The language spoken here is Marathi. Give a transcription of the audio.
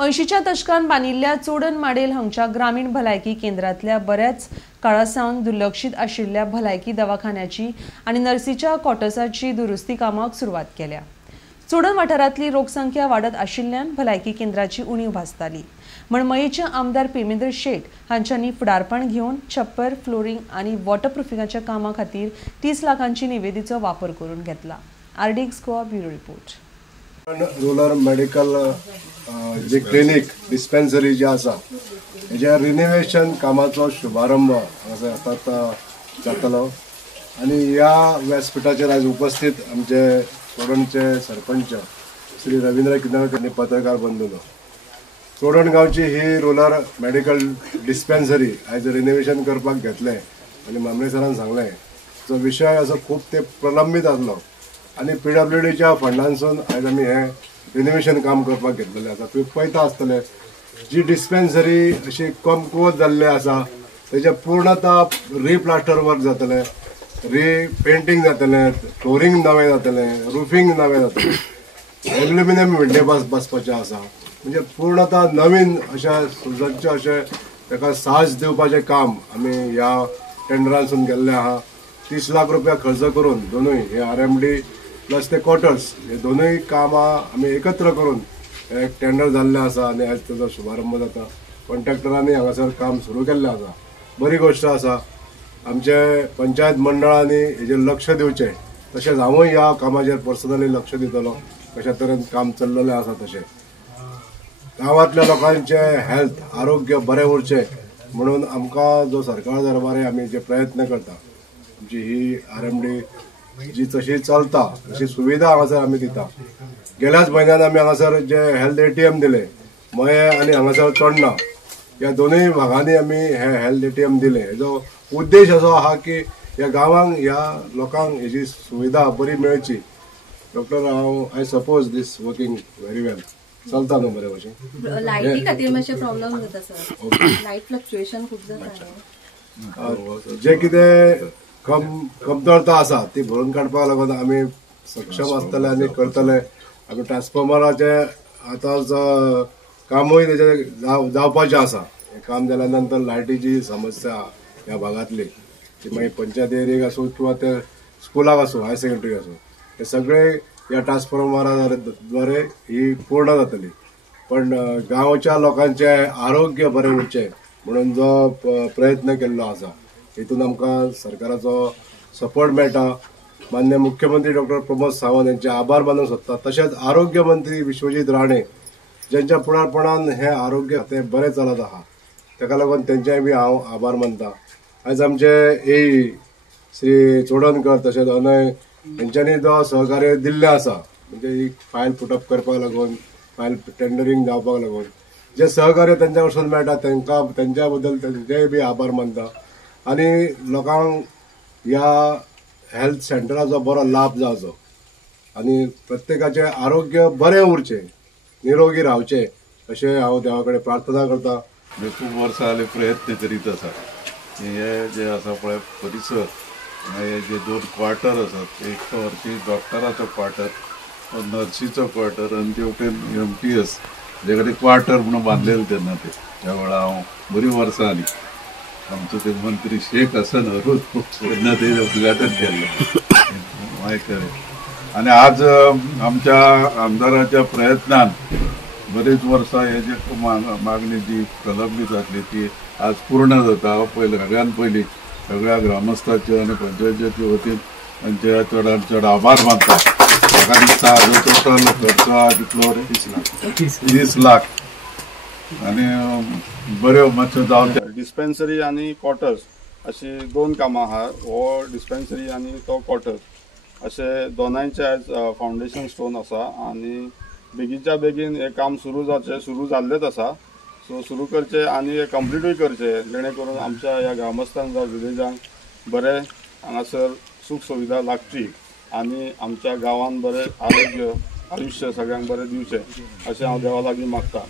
80च्या दशकान बांदिल्ल्या चोडण माडेल हांगच्या ग्रामीण भलायकी केंद्रातल्या बऱ्याच काळासावन दुर्लक्षित आशिल्ल्या भलायकी दवाखान्याची आणि नर्सीच्या क्वार्टर्साची दुरुस्ती कामाक सुरवात केल्या। चोडण वाठारांतली लोकसंख्या वाडत आशिल्ल्यान भलायकी केंद्राची उणीव भासताली। म्हण मयेचे आमदार पेमेंद्र शेट हांच्यांनी फुडारपण घेवन छप्पर, फ्लोरिंग आणि वॉटरप्रूफिंगाच्या कामा खातीर 30 लाखांची निविदेचो वापर करून घेतला। RDX Goa bureau report. Rural medical जे क्लिनिक डिस्पेन्सरी जे आसा हेच्या रिनोवेशन कामाचो शुभारंभ आता जातलो आणि ह्या व्यासपीठाचेर आज उपस्थित आमचे चोडणचे सरपंच श्री रवींद्र किनाळकर यांनी पत्रकार बंधूनो, चोडण गांवची ही रूरल मेडिकल डिस्पेन्सरी आज रिनोवेशन करपाक घेतले आणि मामले सरान सांगले जो विषय असो खूप ते प्रलंबित आसलो आणि PWDच्या फंडांसून आज आम्ही हे रिनोवेशन काम करपाक घेतलेले आसा। तुम्ही पळयता आसतले जी डिस्पेन्सरी अशी कमकुवत जाल्ली आसा तेजे पूर्णतः रिप्लास्टर वर्क जातले, रिपेंटिंग जातले, फ्लोरिंग नवे जातले, रूफिंग नवे जातले, एल्युमिनियम विंडे बसपाचे आसा, म्हणजे पूर्णतः नवीन अशा सुसज्ज अशे ताका साज दिवपाचें काम आमी ह्या टेंडरांसून केल्लें आहा। 30 लाख रुपया खर्च करून दोनूय हे RMD प्लस ते क्वार्टर्स हे दोनूय कामां आमी एकत्र करून एक टेंडर जाल्लें आसा आणि आज तेजो शुभारंभ जाता। कॉन्ट्रॅक्टरांनी हांगासर काम सुरू केल्लें आसा, बरी गोष्ट आसा। आमचे पंचायत मंडळांनी हेजेर लक्ष दिवचें, तशेंच हांवूय ह्या कामाचेर पर्सनली लक्ष दितलो। कशा तरेन काम चल्लेलें आसा तशें गांवांतल्या लोकांचे हेल्थ आरोग्य बरें उरचें म्हणून आमकां जो सरकार दरबारी आमी जे प्रयत्न करता, आमची ही RMD जी तशी चलता तशी सुविधा हांगासर आमी दिता। गेल्याच म्हयन्यान आमी हांगासर जे हेल्थ ATM दिले, मये आनी हांगासर चोडणा ह्या दोनूय भागांनी आमी हे हेल्थ ATM दिले। हेजो उद्देश असो आहा की ह्या गांवांक ह्या लोकांक हेची सुविधा बरी मेळची। Doctor I suppose this working very well चलता न्हू बरे भशेन। लायटी खातीर मातशे प्रॉब्लेम जाता सर, लायट फ्लक्च्युएशन खूप जाता। जे कितें कमतरता आसा ती भरून काडपाक लागून आमी सक्षम आसतले आनी करतले। आमी ट्रान्सफॉर्मराचे आतां कामूय तेजे जावपाचें आसा। हें काम जाल्या नंतर लायटीची समस्या ह्या भागांतली ती मागीर पंचायत एरियेक आसूं किंवा ते स्कुलाक आसूं, हायर सेकंडरी आसूं, हे सगळे ह्या ट्रान्सफॉर्मरा द्वारे ही पूर्ण जातली। पण गांवच्या लोकांचे आरोग्य बरें उरचें म्हणून जो प्रयत्न केल्लो आसा हेतून आमकां सरकाराचो सपोर्ट मेळटा। माननीय मुख्यमंत्री डॉक्टर प्रमोद सावंत यांचे आभार मानूंक सोदता। तशेंच आरोग्य मंत्री विश्वजीत राणे ज्यांच्या फुडारपणान हे आरोग्य खातें बरें चलत आहा, ताका लागून तेंचेय बी हांव आभार मानता। आज आमचे AE श्री चोडणकर तशेंच अनय हेंच्यांनी जो सहकार्य दिल्लें आसा, म्हणजे ही फायल पुटअप करपाक लागून, फायल टेंडरिंग जावपाक लागून जे सहकार्य तेंच्या कडसून मेळटा तांकां तेंच्या बद्दल तेंचेय बी आभार मानता। आणि लोकांक ह्या हेल्थ सेंटराचो बरो लाभ जावचो आणि प्रत्येकाचे आरोग्य बरें उरचें, निरोगी रावचें अशें हांव देवा कडेन प्रार्थना करता। खूब वर्सां जालीं प्रयत्न करीत आसा। हे जे आसा पळय परिसर, हे जे 2 क्वार्टर आसात, एक वरची डॉक्टराचो क्वार्टर, नर्सीचो क्वार्टर आणि तेवटेन MTS जे कडेन क्वार्टर म्हणून बांदलेले तेन्ना त्या वेळा हांव बरी वर्सां जालीं आमचो ते मंत्री शेख हसन अरूद तेन्ना ते उद्घाटन केल्लें आणि आज आमच्या आमदाराच्या प्रयत्नान बरीच वर्सां हे जे मागणी जी प्रलंबित जातली ती आज पूर्ण जाता। सगळ्यान पयलीं सगळ्या ग्रामस्थांचे आणि पंचायतीच्या वतीन तांचे चडांत चड आभार मानता। म्हाका दिसता हाजो टोटल खर्च कितलो 30 लाख आणि बऱ्यो मातशो जावचे। डिस्पेन्सरी आणि क्वार्टर्स अशी 2 कामां आहा, हो डिस्पेन्सरी आणि तो क्वार्टर्स अशे दोनांचे आज फाउंडेशन स्टोन आसा आणि बेगीच्या बेगीन हे काम सुरू जाल्लेच आसा। सो सुरू करचे आणि हे कंप्लीटूय करचे जेणे करून आमच्या ह्या ग्रामस्थांक जावं विलेजांक बरें हांगासर सुख सुविधा लागची आणि आमच्या गांवांत बरें आयुश्य सगळ्यांक बरें दिवचें अशें हांव देवा लागीं मागता।